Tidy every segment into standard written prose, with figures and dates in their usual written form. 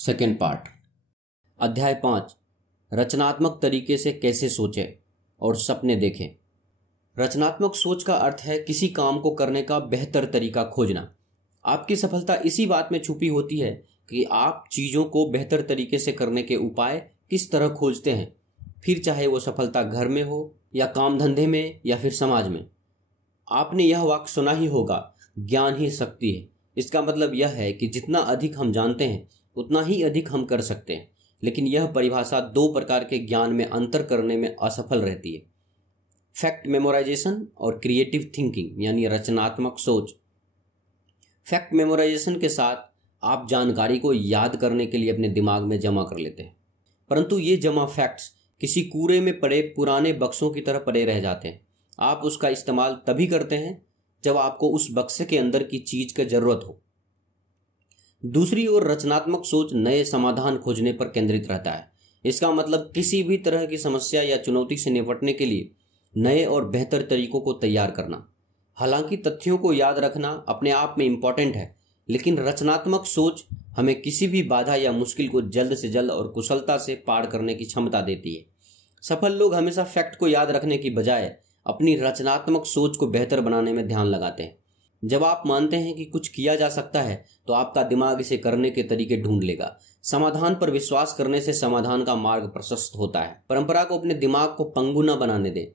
Second part. अध्याय 5। रचनात्मक तरीके से कैसे सोचें और सपने देखें। रचनात्मक सोच का अर्थ है किसी काम को करने का बेहतर तरीका खोजना। आपकी सफलता इसी बात में छुपी होती है कि आप चीज़ों को बेहतर तरीके से करने के उपाय किस तरह खोजते हैं, फिर चाहे वो सफलता घर में हो या काम धंधे में या फिर समाज में। आपने यह वाक्य सुना ही होगा, ज्ञान ही शक्ति है। इसका मतलब यह है कि जितना अधिक हम जानते हैं उतना ही अधिक हम कर सकते हैं, लेकिन यह परिभाषा दो प्रकार के ज्ञान में अंतर करने में असफल रहती है, फैक्ट मेमोराइजेशन और क्रिएटिव थिंकिंग यानी रचनात्मक सोच। फैक्ट मेमोराइजेशन के साथ आप जानकारी को याद करने के लिए अपने दिमाग में जमा कर लेते हैं, परंतु ये जमा फैक्ट्स किसी कूड़े में पड़े पुराने बक्सों की तरह पड़े रह जाते हैं। आप उसका इस्तेमाल तभी करते हैं जब आपको उस बक्से के अंदर की चीज की जरूरत हो। दूसरी ओर रचनात्मक सोच नए समाधान खोजने पर केंद्रित रहता है। इसका मतलब किसी भी तरह की समस्या या चुनौती से निपटने के लिए नए और बेहतर तरीकों को तैयार करना। हालांकि तथ्यों को याद रखना अपने आप में इम्पोर्टेंट है, लेकिन रचनात्मक सोच हमें किसी भी बाधा या मुश्किल को जल्द से जल्द और कुशलता से पार करने की क्षमता देती है। सफल लोग हमेशा फैक्ट को याद रखने की बजाय अपनी रचनात्मक सोच को बेहतर बनाने में ध्यान लगाते हैं। जब आप मानते हैं कि कुछ किया जा सकता है तो आपका दिमाग इसे करने के तरीके ढूंढ लेगा। समाधान पर विश्वास करने से समाधान का मार्ग प्रशस्त होता है। परंपरा को अपने दिमाग को पंगु न बनाने दें।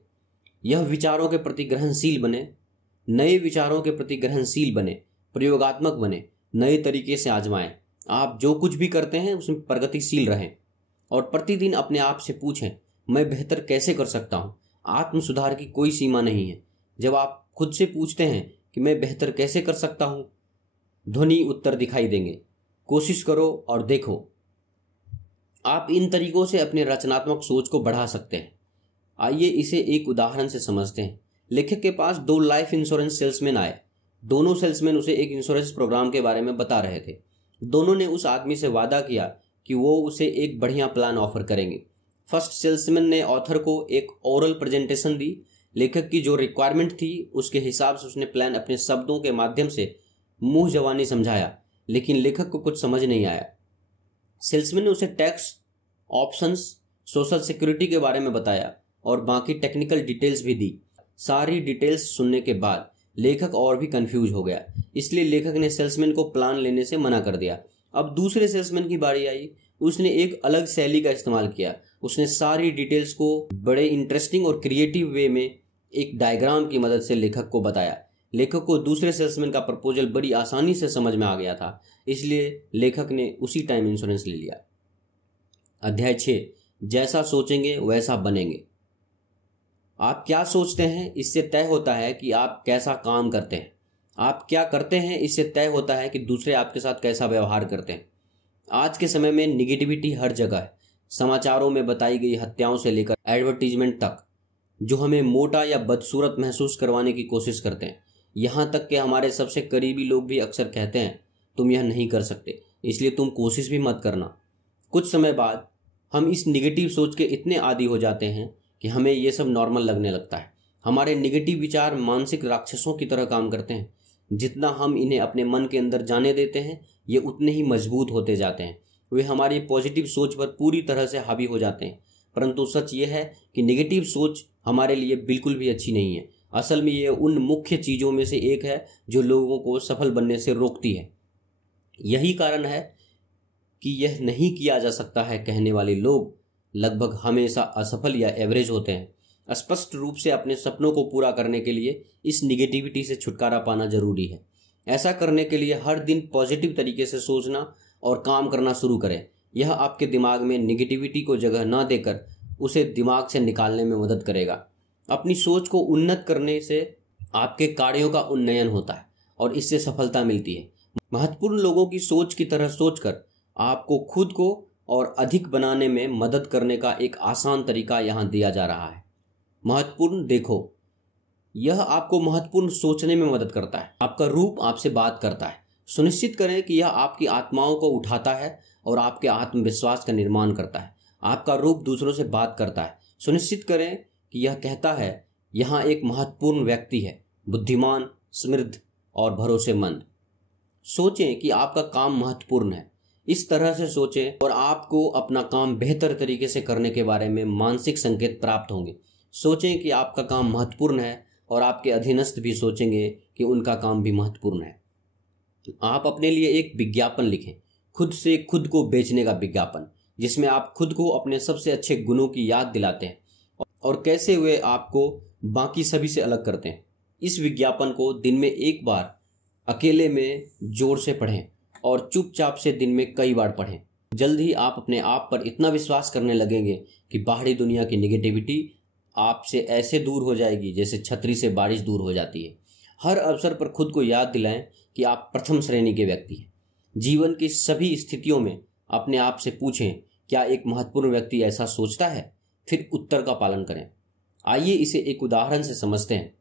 यह विचारों के प्रति ग्रहणशील बने, नए विचारों के प्रति ग्रहणशील बने, प्रयोगात्मक बने, नए तरीके से आजमाएं। आप जो कुछ भी करते हैं उसमें प्रगतिशील रहें और प्रतिदिन अपने आप से पूछें, मैं बेहतर कैसे कर सकता हूं। आत्म सुधार की कोई सीमा नहीं है। जब आप खुद से पूछते हैं कि मैं बेहतर कैसे कर सकता हूं, ध्वनि उत्तर दिखाई देंगे। कोशिश करो और देखो। आप इन तरीकों से अपने रचनात्मक सोच को बढ़ा सकते हैं। आइए इसे एक उदाहरण से समझते हैं। लेखक के पास दो लाइफ इंश्योरेंस सेल्समैन आए। दोनों सेल्समैन उसे एक इंश्योरेंस प्रोग्राम के बारे में बता रहे थे। दोनों ने उस आदमी से वादा किया कि वो उसे एक बढ़िया प्लान ऑफर करेंगे। फर्स्ट सेल्समैन ने ऑथर को एक ओरल प्रेजेंटेशन दी। लेखक की जो रिक्वायरमेंट थी उसके हिसाब से उसने प्लान अपने शब्दों के माध्यम से मुंह जवानी समझाया, लेकिन लेखक को कुछ समझ नहीं आया। सेल्समैन ने उसे टैक्स, ऑप्शंस, सोशल सिक्योरिटी के बारे में बताया और बाकी टेक्निकल डिटेल्स भी दी। सारी डिटेल्स सुनने के बाद लेखक और भी कंफ्यूज हो गया, इसलिए लेखक ने सेल्समैन को प्लान लेने से मना कर दिया। अब दूसरे सेल्समैन की बारी आई। उसने एक अलग शैली का इस्तेमाल किया। उसने सारी डिटेल्स को बड़े इंटरेस्टिंग और क्रिएटिव वे में एक डायग्राम की मदद से लेखक को बताया। लेखक को दूसरे सेल्समैन का प्रपोजल बड़ी आसानी से समझ में आ गया था, इसलिए लेखक ने उसी टाइम इंश्योरेंस ले लिया। अध्याय 6। जैसा सोचेंगे वैसा बनेंगे। आप क्या सोचते हैं इससे तय होता है कि आप कैसा काम करते हैं। आप क्या करते हैं इससे तय होता है कि दूसरे आपके साथ कैसा व्यवहार करते हैं। आज के समय में निगेटिविटी हर जगह है। समाचारों में बताई गई हत्याओं से लेकर एडवर्टीजमेंट तक, जो हमें मोटा या बदसूरत महसूस करवाने की कोशिश करते हैं। यहाँ तक कि हमारे सबसे करीबी लोग भी अक्सर कहते हैं, तुम यह नहीं कर सकते, इसलिए तुम कोशिश भी मत करना। कुछ समय बाद हम इस निगेटिव सोच के इतने आदी हो जाते हैं कि हमें ये सब नॉर्मल लगने लगता है। हमारे निगेटिव विचार मानसिक राक्षसों की तरह काम करते हैं। जितना हम इन्हें अपने मन के अंदर जाने देते हैं, ये उतने ही मजबूत होते जाते हैं। वे हमारी पॉजिटिव सोच पर पूरी तरह से हावी हो जाते हैं। परंतु सच ये है कि नेगेटिव सोच हमारे लिए बिल्कुल भी अच्छी नहीं है। असल में ये उन मुख्य चीज़ों में से एक है जो लोगों को सफल बनने से रोकती है। यही कारण है कि यह नहीं किया जा सकता है कहने वाले लोग लगभग हमेशा असफल या एवरेज होते हैं। स्पष्ट रूप से अपने सपनों को पूरा करने के लिए इस निगेटिविटी से छुटकारा पाना जरूरी है। ऐसा करने के लिए हर दिन पॉजिटिव तरीके से सोचना और काम करना शुरू करें। यह आपके दिमाग में निगेटिविटी को जगह न देकर उसे दिमाग से निकालने में मदद करेगा। अपनी सोच को उन्नत करने से आपके कार्यों का उन्नयन होता है और इससे सफलता मिलती है। महत्वपूर्ण लोगों की सोच की तरह सोचकर आपको खुद को और अधिक बनाने में मदद करने का एक आसान तरीका यहाँ दिया जा रहा है। महत्वपूर्ण देखो, यह आपको महत्वपूर्ण सोचने में मदद करता है। आपका रूप आपसे बात करता है। सुनिश्चित करें कि यह आपकी आत्माओं को उठाता है और आपके आत्मविश्वास का निर्माण करता है। आपका रूप दूसरों से बात करता है। सुनिश्चित करें कि यह कहता है, यहाँ एक महत्वपूर्ण व्यक्ति है, बुद्धिमान, समृद्ध और भरोसेमंद। सोचें कि आपका काम महत्वपूर्ण है। इस तरह से सोचें और आपको अपना काम बेहतर तरीके से करने के बारे में मानसिक संकेत प्राप्त होंगे। सोचें कि आपका काम महत्वपूर्ण है और आपके अधीनस्थ भी सोचेंगे कि उनका काम भी महत्वपूर्ण है। आप अपने लिए एक विज्ञापन लिखें, खुद से खुद को बेचने का विज्ञापन, जिसमें आप खुद को अपने सबसे अच्छे गुणों की याद दिलाते हैं और कैसे वे आपको बाकी सभी से अलग करते हैं। इस विज्ञापन को दिन में एक बार अकेले में जोर से पढ़ें और चुपचाप से दिन में कई बार पढ़ें। जल्द ही आप अपने आप पर इतना विश्वास करने लगेंगे कि बाहरी दुनिया की निगेटिविटी आपसे ऐसे दूर हो जाएगी जैसे छतरी से बारिश दूर हो जाती है। हर अवसर पर खुद को याद दिलाएं कि आप प्रथम श्रेणी के व्यक्ति हैं। जीवन की सभी स्थितियों में अपने आप से पूछें, क्या एक महत्वपूर्ण व्यक्ति ऐसा सोचता है? फिर उत्तर का पालन करें। आइए इसे एक उदाहरण से समझते हैं।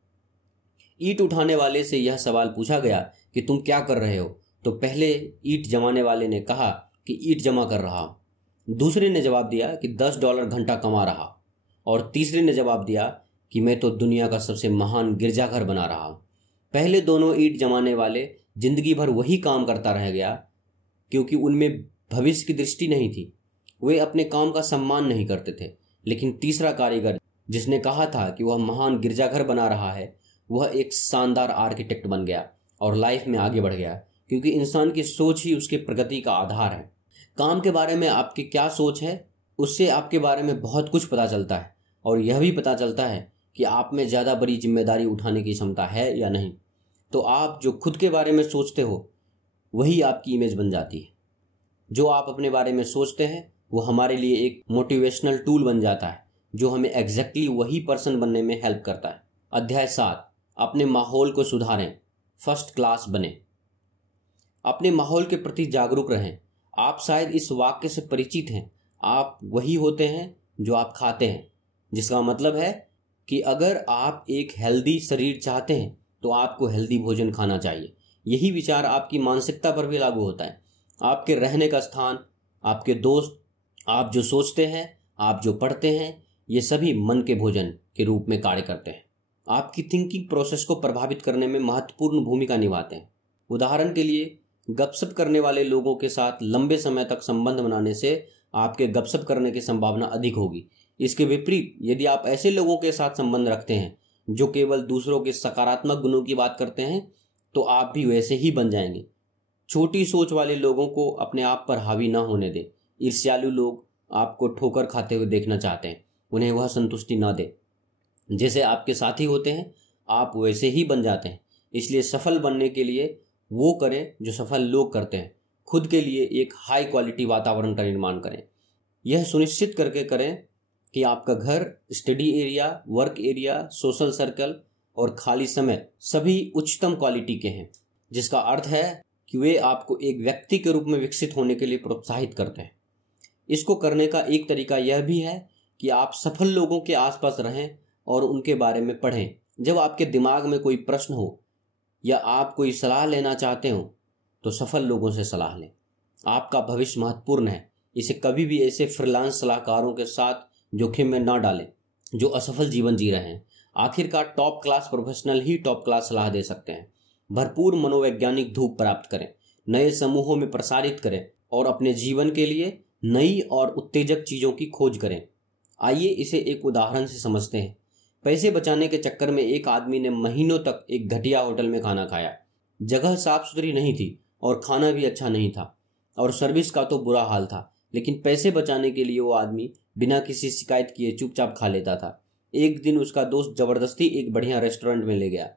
ईंट उठाने वाले से यह सवाल पूछा गया कि तुम क्या कर रहे हो? तो पहले ईंट जमाने वाले ने कहा कि ईंट जमा कर रहा हूं। दूसरे ने जवाब दिया कि $10 घंटा कमा रहा, और तीसरे ने जवाब दिया कि मैं तो दुनिया का सबसे महान गिरजाघर बना रहा हूं। पहले दोनों ईंट जमाने वाले जिंदगी भर वही काम करता रह गया, क्योंकि उनमें भविष्य की दृष्टि नहीं थी। वे अपने काम का सम्मान नहीं करते थे। लेकिन तीसरा कारीगर, जिसने कहा था कि वह महान गिरजाघर बना रहा है, वह एक शानदार आर्किटेक्ट बन गया और लाइफ में आगे बढ़ गया, क्योंकि इंसान की सोच ही उसकी प्रगति का आधार है। काम के बारे में आपकी क्या सोच है, उससे आपके बारे में बहुत कुछ पता चलता है, और यह भी पता चलता है कि आप में ज़्यादा बड़ी जिम्मेदारी उठाने की क्षमता है या नहीं। तो आप जो खुद के बारे में सोचते हो वही आपकी इमेज बन जाती है। जो आप अपने बारे में सोचते हैं वो हमारे लिए एक मोटिवेशनल टूल बन जाता है, जो हमें एग्जैक्टली वही पर्सन बनने में हेल्प करता है। अध्याय 7, अपने माहौल को सुधारें, फर्स्ट क्लास बने। अपने माहौल के प्रति जागरूक रहें। आप शायद इस वाक्य से परिचित हैं, आप वही होते हैं जो आप खाते हैं, जिसका मतलब है कि अगर आप एक हेल्दी शरीर चाहते हैं तो आपको हेल्दी भोजन खाना चाहिए। यही विचार आपकी मानसिकता पर भी लागू होता है। आपके रहने का स्थान, आपके दोस्त, आप जो सोचते हैं, आप जो पढ़ते हैं, ये सभी मन के भोजन के रूप में कार्य करते हैं। आपकी थिंकिंग प्रोसेस को प्रभावित करने में महत्वपूर्ण भूमिका निभाते हैं। उदाहरण के लिए, गपशप करने वाले लोगों के साथ लंबे समय तक संबंध बनाने से आपके गपशप करने की संभावना अधिक होगी। इसके विपरीत, यदि आप ऐसे लोगों के साथ संबंध रखते हैं जो केवल दूसरों के सकारात्मक गुणों की बात करते हैं, तो आप भी वैसे ही बन जाएंगे। छोटी सोच वाले लोगों को अपने आप पर हावी ना होने दें। ईर्ष्यालु लोग आपको ठोकर खाते हुए देखना चाहते हैं, उन्हें वह संतुष्टि ना दें। जैसे आपके साथी होते हैं, आप वैसे ही बन जाते हैं। इसलिए सफल बनने के लिए वो करें जो सफल लोग करते हैं। खुद के लिए एक हाई क्वालिटी वातावरण का निर्माण करें। यह सुनिश्चित करके करें कि आपका घर, study area, work area, social circle और खाली समय सभी उच्चतम क्वालिटी के हैं, जिसका अर्थ है कि वे आपको एक व्यक्ति के रूप में विकसित होने के लिए प्रोत्साहित करते हैं। इसको करने का एक तरीका यह भी है कि आप सफल लोगों के आसपास रहें और उनके बारे में पढ़ें। जब आपके दिमाग में कोई प्रश्न हो या आप कोई सलाह लेना चाहते हो तो सफल लोगों से सलाह लें। आपका भविष्य महत्वपूर्ण है। इसे कभी भी ऐसे फ्रीलांस सलाहकारों के साथ जोखिम में ना डालें जो असफल जीवन जी रहे हैं। आखिरकार टॉप क्लास प्रोफेशनल ही टॉप क्लास सलाह दे सकते हैं। भरपूर मनोवैज्ञानिक धूप प्राप्त करें, नए समूहों में प्रसारित करें और अपने जीवन के लिए नई और उत्तेजक चीज़ों की खोज करें। आइए इसे एक उदाहरण से समझते हैं। पैसे बचाने के चक्कर में एक आदमी ने महीनों तक एक घटिया होटल में खाना खाया। जगह साफ सुथरी नहीं थी और खाना भी अच्छा नहीं था और सर्विस का तो बुरा हाल था, लेकिन पैसे बचाने के लिए वो आदमी बिना किसी शिकायत किए चुपचाप खा लेता था। एक दिन उसका दोस्त जबरदस्ती एक बढ़िया रेस्टोरेंट में ले गया।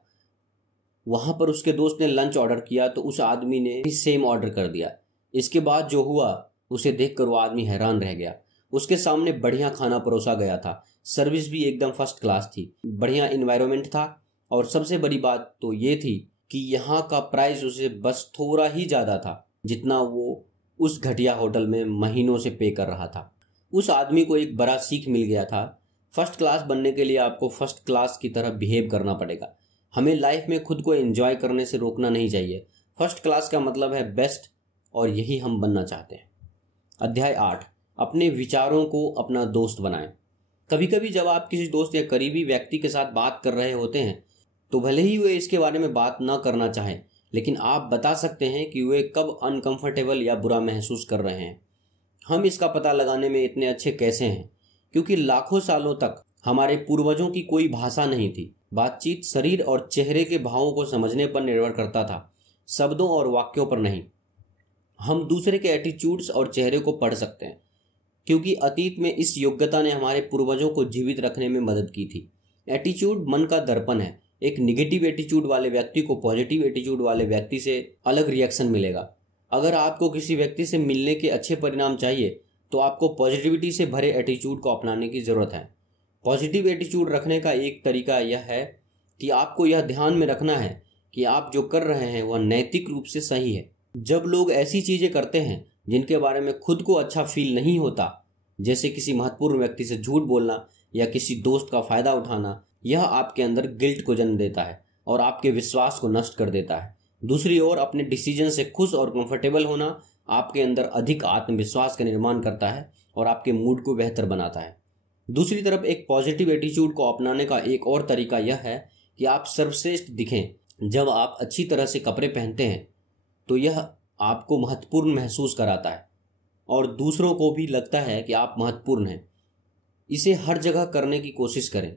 वहां पर उसके दोस्त ने लंच ऑर्डर किया तो उस आदमी ने भी सेम ऑर्डर कर दिया। इसके बाद जो हुआ उसे देखकर वो आदमी हैरान रह गया। उसके सामने बढ़िया खाना परोसा गया था, सर्विस भी एकदम फर्स्ट क्लास थी, बढ़िया इन्वायरमेंट था और सबसे बड़ी बात तो ये थी कि यहाँ का प्राइस उसे बस थोड़ा ही ज़्यादा था जितना वो उस घटिया होटल में महीनों से पे कर रहा था। उस आदमी को एक बड़ा सीख मिल गया था। फर्स्ट क्लास बनने के लिए आपको फर्स्ट क्लास की तरह बिहेव करना पड़ेगा। हमें लाइफ में खुद को एंजॉय करने से रोकना नहीं चाहिए। फर्स्ट क्लास का मतलब है बेस्ट, और यही हम बनना चाहते हैं। अध्याय 8, अपने विचारों को अपना दोस्त बनाएं। कभी कभी जब आप किसी दोस्त या करीबी व्यक्ति के साथ बात कर रहे होते हैं तो भले ही वे इसके बारे में बात ना करना चाहें, लेकिन आप बता सकते हैं कि वे कब अनकंफर्टेबल या बुरा महसूस कर रहे हैं। हम इसका पता लगाने में इतने अच्छे कैसे हैं? क्योंकि लाखों सालों तक हमारे पूर्वजों की कोई भाषा नहीं थी। बातचीत शरीर और चेहरे के भावों को समझने पर निर्भर करता था, शब्दों और वाक्यों पर नहीं। हम दूसरे के एटीट्यूड्स और चेहरे को पढ़ सकते हैं, क्योंकि अतीत में इस योग्यता ने हमारे पूर्वजों को जीवित रखने में मदद की थी। एटीट्यूड मन का दर्पण है। एक निगेटिव एटीट्यूड वाले व्यक्ति को पॉजिटिव एटीट्यूड वाले व्यक्ति से अलग रिएक्शन मिलेगा। अगर आपको किसी व्यक्ति से मिलने के अच्छे परिणाम चाहिए तो आपको पॉजिटिविटी से भरे एटीट्यूड को अपनाने की जरूरत है। पॉजिटिव एटीट्यूड रखने का एक तरीका यह है कि आपको यह ध्यान में रखना है कि आप जो कर रहे हैं वह नैतिक रूप से सही है। जब लोग ऐसी चीजें करते हैं जिनके बारे में खुद को अच्छा फील नहीं होता, जैसे किसी महत्वपूर्ण व्यक्ति से झूठ बोलना या किसी दोस्त का फायदा उठाना, यह आपके अंदर गिल्ट को जन्म देता है और आपके विश्वास को नष्ट कर देता है। दूसरी ओर अपने डिसीजन से खुश और कंफर्टेबल होना आपके अंदर अधिक आत्मविश्वास का निर्माण करता है और आपके मूड को बेहतर बनाता है। दूसरी तरफ एक पॉजिटिव एटीट्यूड को अपनाने का एक और तरीका यह है कि आप सर्वश्रेष्ठ दिखें। जब आप अच्छी तरह से कपड़े पहनते हैं तो यह आपको महत्वपूर्ण महसूस कराता है और दूसरों को भी लगता है कि आप महत्वपूर्ण हैं। इसे हर जगह करने की कोशिश करें,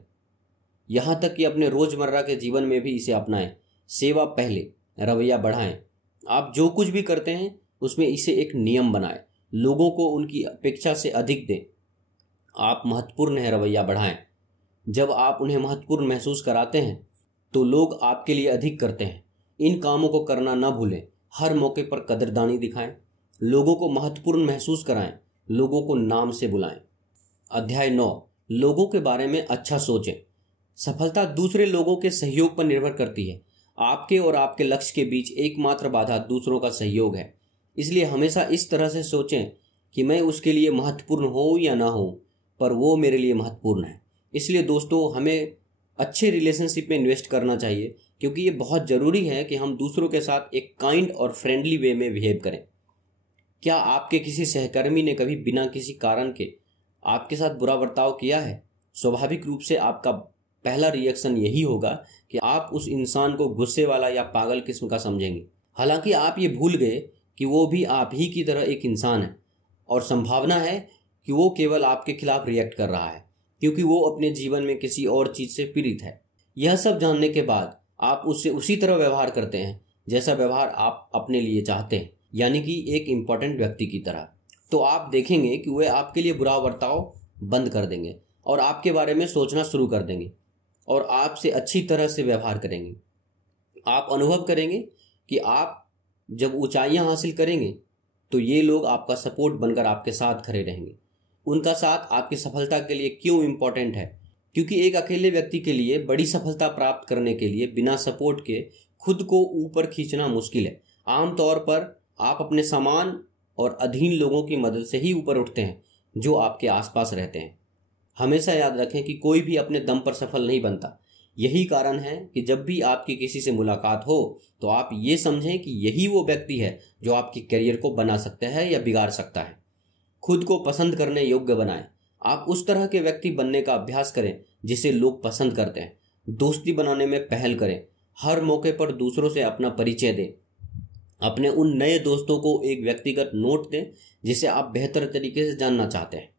यहाँ तक कि अपने रोजमर्रा के जीवन में भी इसे अपनाएं। सेवा पहले, रवैया बढ़ाएं। आप जो कुछ भी करते हैं उसमें इसे एक नियम बनाएं। लोगों को उनकी अपेक्षा से अधिक दें। आप महत्वपूर्ण है, रवैया बढ़ाएं। जब आप उन्हें महत्वपूर्ण महसूस कराते हैं तो लोग आपके लिए अधिक करते हैं। इन कामों को करना न भूलें। हर मौके पर कदरदानी दिखाएं। लोगों को महत्वपूर्ण महसूस कराएं। लोगों को नाम से बुलाएं। अध्याय 9, लोगों के बारे में अच्छा सोचें। सफलता दूसरे लोगों के सहयोग पर निर्भर करती है। आपके और आपके लक्ष्य के बीच एकमात्र बाधा दूसरों का सहयोग है। इसलिए हमेशा इस तरह से सोचें कि मैं उसके लिए महत्वपूर्ण हूँ या ना हूँ, पर वो मेरे लिए महत्वपूर्ण है। इसलिए दोस्तों, हमें अच्छे रिलेशनशिप में इन्वेस्ट करना चाहिए, क्योंकि ये बहुत ज़रूरी है कि हम दूसरों के साथ एक काइंड और फ्रेंडली वे में बिहेव करें। क्या आपके किसी सहकर्मी ने कभी बिना किसी कारण के आपके साथ बुरा बर्ताव किया है? स्वाभाविक रूप से आपका पहला रिएक्शन यही होगा कि आप उस इंसान को गुस्से वाला या पागल किस्म का समझेंगे। हालांकि आप ये भूल गए कि वो भी आप ही की तरह एक इंसान है और संभावना है कि वो केवल आपके खिलाफ रिएक्ट कर रहा है क्योंकि वो अपने जीवन में किसी और चीज से पीड़ित है। यह सब जानने के बाद आप उससे उसी तरह व्यवहार करते हैं जैसा व्यवहार आप अपने लिए चाहते हैं, यानी कि एक इम्पोर्टेंट व्यक्ति की तरह। तो आप देखेंगे कि वे आपके लिए बुरा बर्ताव बंद कर देंगे और आपके बारे में सोचना शुरू कर देंगे और आपसे अच्छी तरह से व्यवहार करेंगे। आप अनुभव करेंगे कि आप जब ऊंचाइयां हासिल करेंगे तो ये लोग आपका सपोर्ट बनकर आपके साथ खड़े रहेंगे। उनका साथ आपकी सफलता के लिए क्यों इम्पोर्टेंट है? क्योंकि एक अकेले व्यक्ति के लिए बड़ी सफलता प्राप्त करने के लिए बिना सपोर्ट के खुद को ऊपर खींचना मुश्किल है। आमतौर पर आप अपने समान और अधीन लोगों की मदद से ही ऊपर उठते हैं जो आपके आसपास रहते हैं। हमेशा याद रखें कि कोई भी अपने दम पर सफल नहीं बनता। यही कारण है कि जब भी आपकी किसी से मुलाकात हो तो आप ये समझें कि यही वो व्यक्ति है जो आपके करियर को बना सकता है या बिगाड़ सकता है। खुद को पसंद करने योग्य बनाएं। आप उस तरह के व्यक्ति बनने का अभ्यास करें जिसे लोग पसंद करते हैं। दोस्ती बनाने में पहल करें। हर मौके पर दूसरों से अपना परिचय दें। अपने उन नए दोस्तों को एक व्यक्तिगत नोट दें जिसे आप बेहतर तरीके से जानना चाहते हैं।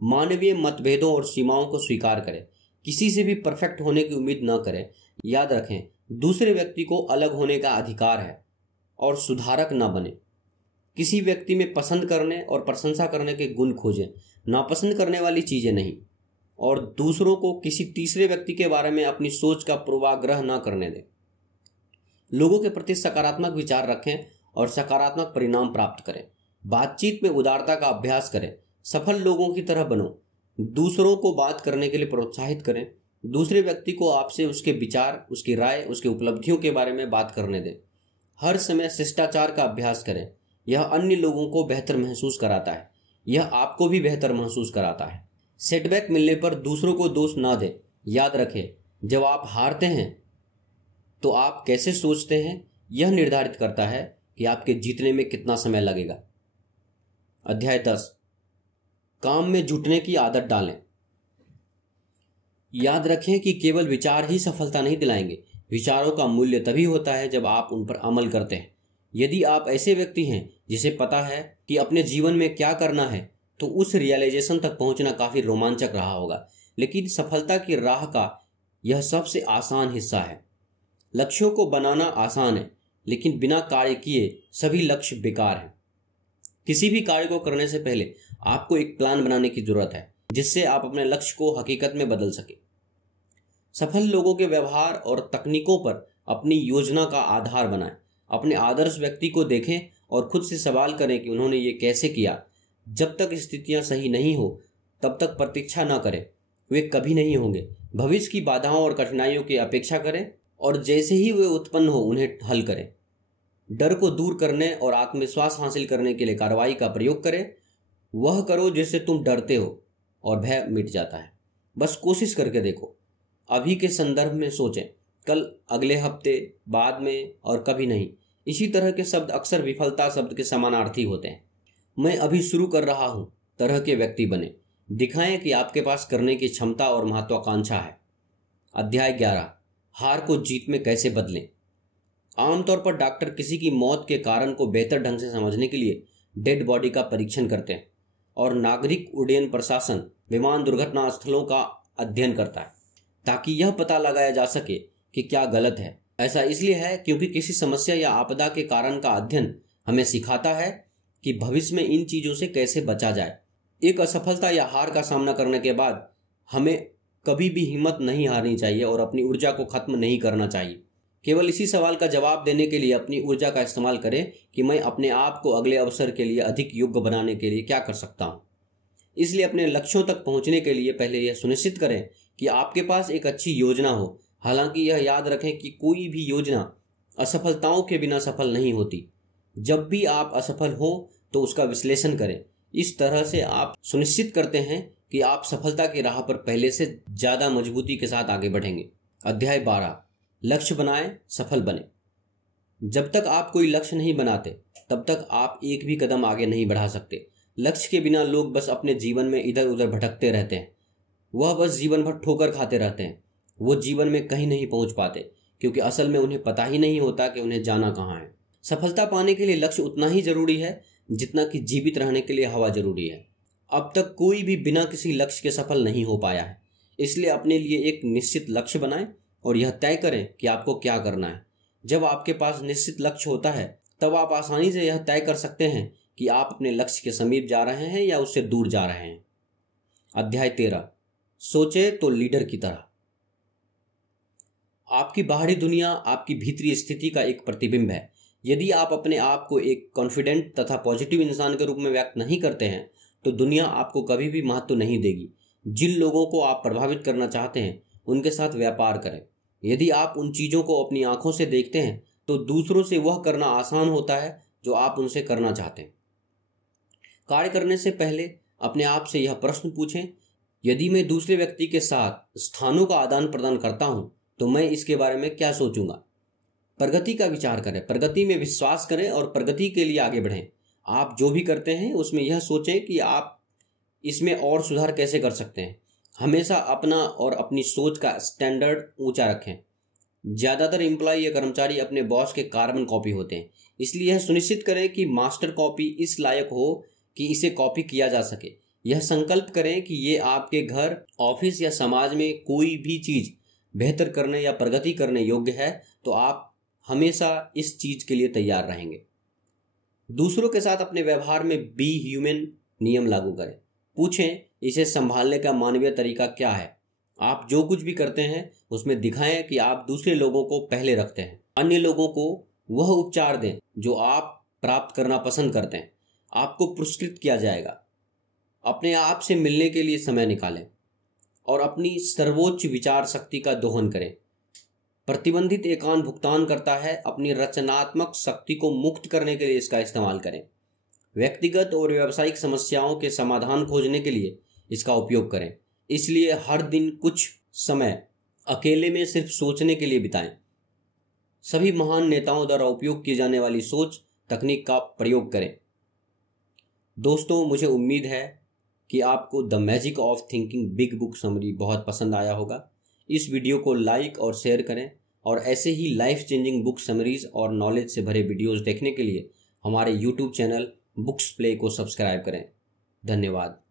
मानवीय मतभेदों और सीमाओं को स्वीकार करें। किसी से भी परफेक्ट होने की उम्मीद न करें। याद रखें, दूसरे व्यक्ति को अलग होने का अधिकार है और सुधारक न बने। किसी व्यक्ति में पसंद करने और प्रशंसा करने के गुण खोजें, नापसंद करने वाली चीजें नहीं। और दूसरों को किसी तीसरे व्यक्ति के बारे में अपनी सोच का पूर्वाग्रह न करने दें। लोगों के प्रति सकारात्मक विचार रखें और सकारात्मक परिणाम प्राप्त करें। बातचीत में उदारता का अभ्यास करें। सफल लोगों की तरह बनो। दूसरों को बात करने के लिए प्रोत्साहित करें। दूसरे व्यक्ति को आपसे उसके विचार, उसकी राय, उसकी उपलब्धियों के बारे में बात करने दें। हर समय शिष्टाचार का अभ्यास करें। यह अन्य लोगों को बेहतर महसूस कराता है। यह आपको भी बेहतर महसूस कराता है। सेटबैक मिलने पर दूसरों को दोष ना दें। याद रखें, जब आप हारते हैं तो आप कैसे सोचते हैं यह निर्धारित करता है कि आपके जीतने में कितना समय लगेगा। अध्याय 10, काम में जुटने की आदत डालें। याद रखें कि केवल विचार ही सफलता नहीं दिलाएंगे, विचारों का मूल्य तभी होता है जब आप उन पर अमल करते हैं। यदि आप ऐसे व्यक्ति हैं जिसे पता है कि अपने जीवन में क्या करना है, तो उस रियलाइजेशन तक पहुंचना काफी रोमांचक रहा होगा। लेकिन सफलता की राह का यह सबसे आसान हिस्सा है। लक्ष्यों को बनाना आसान है, लेकिन बिना कार्य किए सभी लक्ष्य बेकार हैं। किसी भी कार्य को करने से पहले आपको एक प्लान बनाने की जरूरत है, जिससे आप अपने लक्ष्य को हकीकत में बदल सके। सफल लोगों के व्यवहार और तकनीकों पर अपनी योजना का आधार बनाएं। अपने आदर्श व्यक्ति को देखें और खुद से सवाल करें कि उन्होंने ये कैसे किया। जब तक स्थितियां सही नहीं हो तब तक प्रतीक्षा न करें, वे कभी नहीं होंगे। भविष्य की बाधाओं और कठिनाइयों की अपेक्षा करें और जैसे ही वे उत्पन्न हो उन्हें हल करें। डर को दूर करने और आत्मविश्वास हासिल करने के लिए कार्रवाई का प्रयोग करें। वह करो जिससे तुम डरते हो और भय मिट जाता है। बस कोशिश करके देखो। अभी के संदर्भ में सोचें, कल, अगले हफ्ते, बाद में और कभी नहीं। इसी तरह के शब्द अक्सर विफलता शब्द के समानार्थी होते हैं। मैं अभी शुरू कर रहा हूं तरह के व्यक्ति बने। दिखाएं कि आपके पास करने की क्षमता और महत्वाकांक्षा है। अध्याय 11, हार को जीत में कैसे बदलें। आमतौर पर डॉक्टर किसी की मौत के कारण को बेहतर ढंग से समझने के लिए डेड बॉडी का परीक्षण करते हैं और नागरिक उड्डयन प्रशासन विमान दुर्घटना स्थलों का अध्ययन करता है, ताकि यह पता लगाया जा सके कि क्या गलत है। ऐसा इसलिए है क्योंकि किसी समस्या या आपदा के कारण का अध्ययन हमें सिखाता है कि भविष्य में इन चीजों से कैसे बचा जाए। एक असफलता या हार का सामना करने के बाद हमें कभी भी हिम्मत नहीं हारनी चाहिए और अपनी ऊर्जा को खत्म नहीं करना चाहिए। केवल इसी सवाल का जवाब देने के लिए अपनी ऊर्जा का इस्तेमाल करें कि मैं अपने आप को अगले अवसर के लिए अधिक योग्य बनाने के लिए क्या कर सकता हूं। इसलिए अपने लक्ष्यों तक पहुंचने के लिए पहले यह सुनिश्चित करें कि आपके पास एक अच्छी योजना हो। हालांकि यह याद रखें कि कोई भी योजना असफलताओं के बिना सफल नहीं होती। जब भी आप असफल हो तो उसका विश्लेषण करें। इस तरह से आप सुनिश्चित करते हैं कि आप सफलता की राह पर पहले से ज्यादा मजबूती के साथ आगे बढ़ेंगे। अध्याय 12, लक्ष्य बनाएं, सफल बने। जब तक आप कोई लक्ष्य नहीं बनाते तब तक आप एक भी कदम आगे नहीं बढ़ा सकते। लक्ष्य के बिना लोग बस अपने जीवन में इधर उधर भटकते रहते हैं। वह बस जीवन भर ठोकर खाते रहते हैं। वो जीवन में कहीं नहीं पहुंच पाते क्योंकि असल में उन्हें पता ही नहीं होता कि उन्हें जाना कहाँ है। सफलता पाने के लिए लक्ष्य उतना ही जरूरी है जितना कि जीवित रहने के लिए हवा जरूरी है। अब तक कोई भी बिना किसी लक्ष्य के सफल नहीं हो पाया है। इसलिए अपने लिए एक निश्चित लक्ष्य बनाएं और यह तय करें कि आपको क्या करना है। जब आपके पास निश्चित लक्ष्य होता है तब आप आसानी से यह तय कर सकते हैं कि आप अपने लक्ष्य के समीप जा रहे हैं या उससे दूर जा रहे हैं। अध्याय 13, सोचे तो लीडर की तरह। आपकी बाहरी दुनिया आपकी भीतरी स्थिति का एक प्रतिबिंब है। यदि आप अपने आप को एक कॉन्फिडेंट तथा पॉजिटिव इंसान के रूप में व्यक्त नहीं करते हैं तो दुनिया आपको कभी भी महत्व नहीं देगी। जिन लोगों को आप प्रभावित करना चाहते हैं उनके साथ व्यापार करें। यदि आप उन चीजों को अपनी आंखों से देखते हैं तो दूसरों से वह करना आसान होता है जो आप उनसे करना चाहते हैं। कार्य करने से पहले अपने आप से यह प्रश्न पूछें, यदि मैं दूसरे व्यक्ति के साथ स्थानों का आदान प्रदान करता हूं तो मैं इसके बारे में क्या सोचूंगा। प्रगति का विचार करें, प्रगति में विश्वास करें और प्रगति के लिए आगे बढ़ें। आप जो भी करते हैं उसमें यह सोचें कि आप इसमें और सुधार कैसे कर सकते हैं। हमेशा अपना और अपनी सोच का स्टैंडर्ड ऊंचा रखें। ज्यादातर एम्प्लॉय या कर्मचारी अपने बॉस के कार्बन कॉपी होते हैं, इसलिए यह सुनिश्चित करें कि मास्टर कॉपी इस लायक हो कि इसे कॉपी किया जा सके। यह संकल्प करें कि ये आपके घर, ऑफिस या समाज में कोई भी चीज बेहतर करने या प्रगति करने योग्य है तो आप हमेशा इस चीज के लिए तैयार रहेंगे। दूसरों के साथ अपने व्यवहार में बी ह्यूमन नियम लागू करें। पूछें, इसे संभालने का मानवीय तरीका क्या है। आप जो कुछ भी करते हैं उसमें दिखाएं कि आप दूसरे लोगों को पहले रखते हैं। अन्य लोगों को वह उपचार दें जो आप प्राप्त करना पसंद करते हैं। आपको पुरस्कृत किया जाएगा। अपने आप से मिलने के लिए समय निकालें और अपनी सर्वोच्च विचार शक्ति का दोहन करें। प्रतिबंधित एकांत भुगतान करता है, अपनी रचनात्मक शक्ति को मुक्त करने के लिए इसका इस्तेमाल करें। व्यक्तिगत और व्यावसायिक समस्याओं के समाधान खोजने के लिए इसका उपयोग करें। इसलिए हर दिन कुछ समय अकेले में सिर्फ सोचने के लिए बिताएं। सभी महान नेताओं द्वारा उपयोग की जाने वाली सोच तकनीक का प्रयोग करें। दोस्तों, मुझे उम्मीद है कि आपको the magic of thinking big book summary बहुत पसंद आया होगा। इस वीडियो को लाइक और शेयर करें और ऐसे ही लाइफ चेंजिंग बुक समरीज और नॉलेज से भरे वीडियोस देखने के लिए हमारे यूट्यूब चैनल बुक्स प्ले को सब्सक्राइब करें। धन्यवाद।